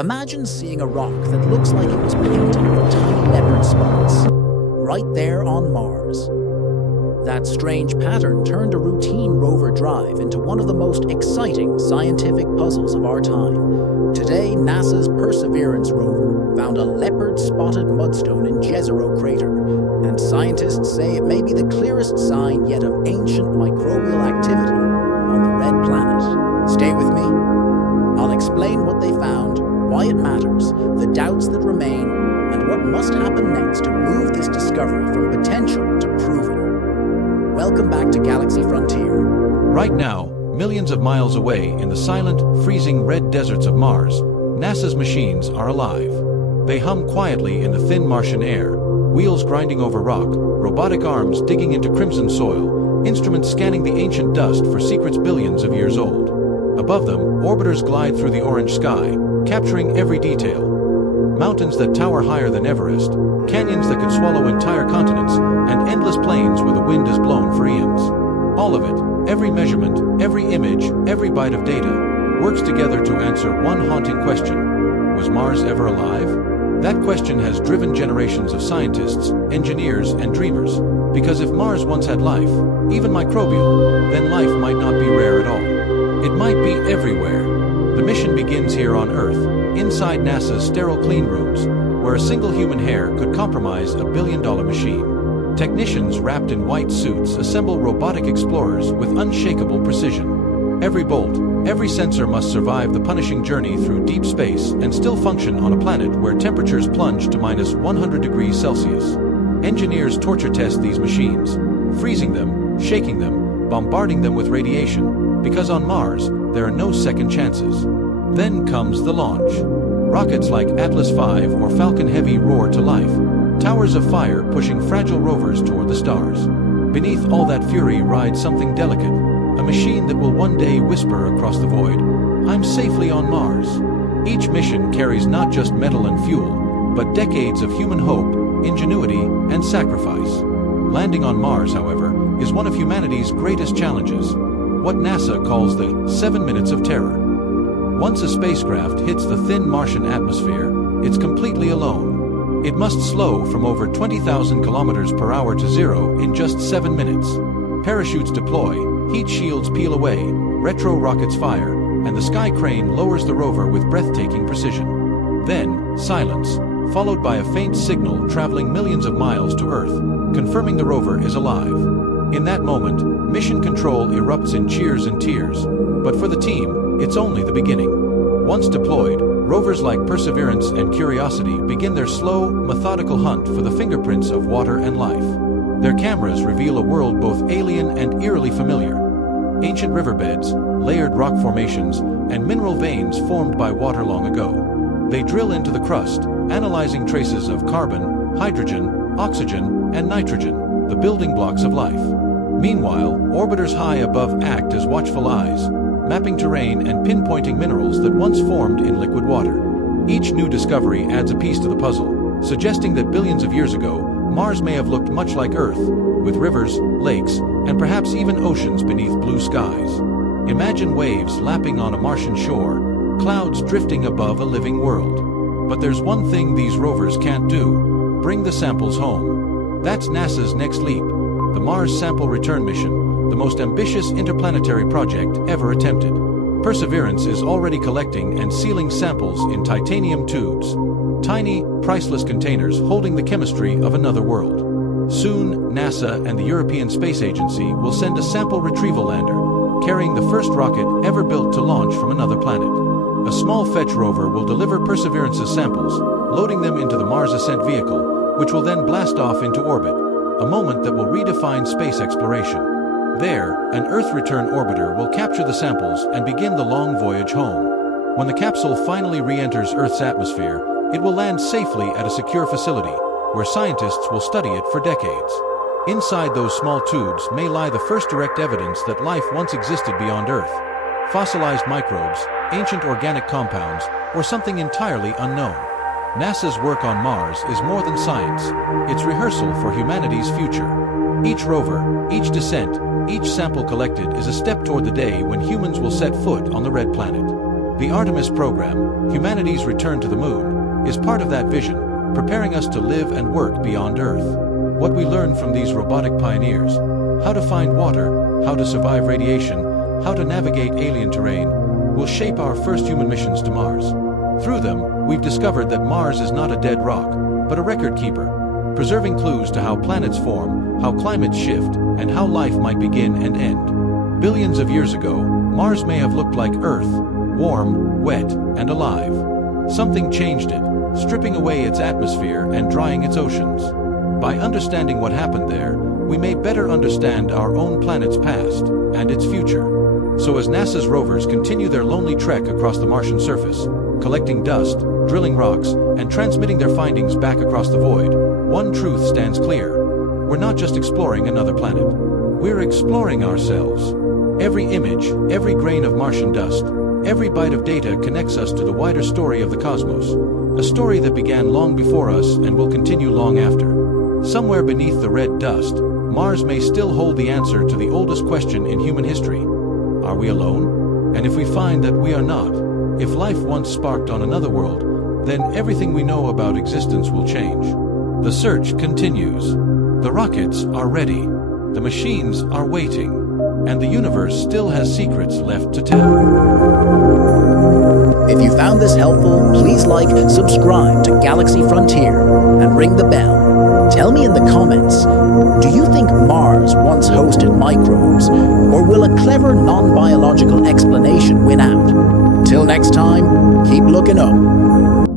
Imagine seeing a rock that looks like it was painted with tiny leopard spots, right there on Mars. That strange pattern turned a routine rover drive into one of the most exciting scientific puzzles of our time. Today, NASA's Perseverance rover found a leopard-spotted mudstone in Jezero crater, and scientists say it may be the clearest sign yet of ancient microbial activity on the red planet. Stay with me. I'll explain what they found, why it matters, the doubts that remain, and what must happen next to move this discovery from potential to proven. Welcome back to Galaxy Frontier. Right now, millions of miles away in the silent, freezing red deserts of Mars, NASA's machines are alive. They hum quietly in the thin Martian air, wheels grinding over rock, robotic arms digging into crimson soil, instruments scanning the ancient dust for secrets billions of years old. Above them, orbiters glide through the orange sky, capturing every detail. Mountains that tower higher than Everest, canyons that could swallow entire continents, and endless plains where the wind has blown for eons. All of it, every measurement, every image, every byte of data, works together to answer one haunting question. Was Mars ever alive? That question has driven generations of scientists, engineers, and dreamers. Because if Mars once had life, even microbial, then life might not be rare at all. It might be everywhere. The mission begins here on Earth, inside NASA's sterile clean rooms, where a single human hair could compromise a billion-dollar machine. Technicians wrapped in white suits assemble robotic explorers with unshakable precision. Every bolt, every sensor must survive the punishing journey through deep space and still function on a planet where temperatures plunge to minus 100 degrees Celsius. Engineers torture test these machines, freezing them, shaking them, bombarding them with radiation, because on Mars, there are no second chances. Then comes the launch. Rockets like Atlas V or Falcon Heavy roar to life, towers of fire pushing fragile rovers toward the stars. Beneath all that fury rides something delicate, a machine that will one day whisper across the void, "I'm safely on Mars." Each mission carries not just metal and fuel, but decades of human hope, ingenuity, and sacrifice. Landing on Mars, however, is one of humanity's greatest challenges, what NASA calls the 7 minutes of terror. Once a spacecraft hits the thin Martian atmosphere, it's completely alone. It must slow from over 20,000 kilometers per hour to zero in just 7 minutes. Parachutes deploy, heat shields peel away, retro rockets fire, and the sky crane lowers the rover with breathtaking precision. Then, silence, followed by a faint signal traveling millions of miles to Earth, confirming the rover is alive. In that moment, mission control erupts in cheers and tears, but for the team, it's only the beginning. Once deployed, rovers like Perseverance and Curiosity begin their slow, methodical hunt for the fingerprints of water and life. Their cameras reveal a world both alien and eerily familiar. Ancient riverbeds, layered rock formations, and mineral veins formed by water long ago. They drill into the crust, analyzing traces of carbon, hydrogen, oxygen, and nitrogen, the building blocks of life. Meanwhile, orbiters high above act as watchful eyes, mapping terrain and pinpointing minerals that once formed in liquid water. Each new discovery adds a piece to the puzzle, suggesting that billions of years ago, Mars may have looked much like Earth, with rivers, lakes, and perhaps even oceans beneath blue skies. Imagine waves lapping on a Martian shore, clouds drifting above a living world. But there's one thing these rovers can't do: bring the samples home. That's NASA's next leap, the Mars Sample Return Mission, the most ambitious interplanetary project ever attempted. Perseverance is already collecting and sealing samples in titanium tubes, tiny, priceless containers holding the chemistry of another world. Soon, NASA and the European Space Agency will send a sample retrieval lander, carrying the first rocket ever built to launch from another planet. A small fetch rover will deliver Perseverance's samples, loading them into the Mars Ascent Vehicle, which will then blast off into orbit, a moment that will redefine space exploration. There, an Earth return orbiter will capture the samples and begin the long voyage home. When the capsule finally re-enters Earth's atmosphere, it will land safely at a secure facility, where scientists will study it for decades. Inside those small tubes may lie the first direct evidence that life once existed beyond Earth. Fossilized microbes, ancient organic compounds, or something entirely unknown. NASA's work on Mars is more than science. It's rehearsal for humanity's future. Each rover, each descent, each sample collected is a step toward the day when humans will set foot on the red planet. The Artemis program, humanity's return to the moon, is part of that vision, preparing us to live and work beyond Earth. What we learn from these robotic pioneers, how to find water, how to survive radiation, how to navigate alien terrain, will shape our first human missions to Mars. Through them, we've discovered that Mars is not a dead rock, but a record keeper, preserving clues to how planets form, how climates shift, and how life might begin and end. Billions of years ago, Mars may have looked like Earth, warm, wet, and alive. Something changed it, stripping away its atmosphere and drying its oceans. By understanding what happened there, we may better understand our own planet's past and its future. So as NASA's rovers continue their lonely trek across the Martian surface, collecting dust, drilling rocks, and transmitting their findings back across the void, one truth stands clear. We're not just exploring another planet. We're exploring ourselves. Every image, every grain of Martian dust, every byte of data connects us to the wider story of the cosmos, a story that began long before us and will continue long after. Somewhere beneath the red dust, Mars may still hold the answer to the oldest question in human history. Are we alone? And if we find that we are not, if life once sparked on another world, then everything we know about existence will change. The search continues. The rockets are ready. The machines are waiting. And the universe still has secrets left to tell. If you found this helpful, please like, subscribe to Galaxy Frontier, and ring the bell. Tell me in the comments, do you think Mars once hosted microbes, or will a clever non-biological explanation win out? Till next time, keep looking up.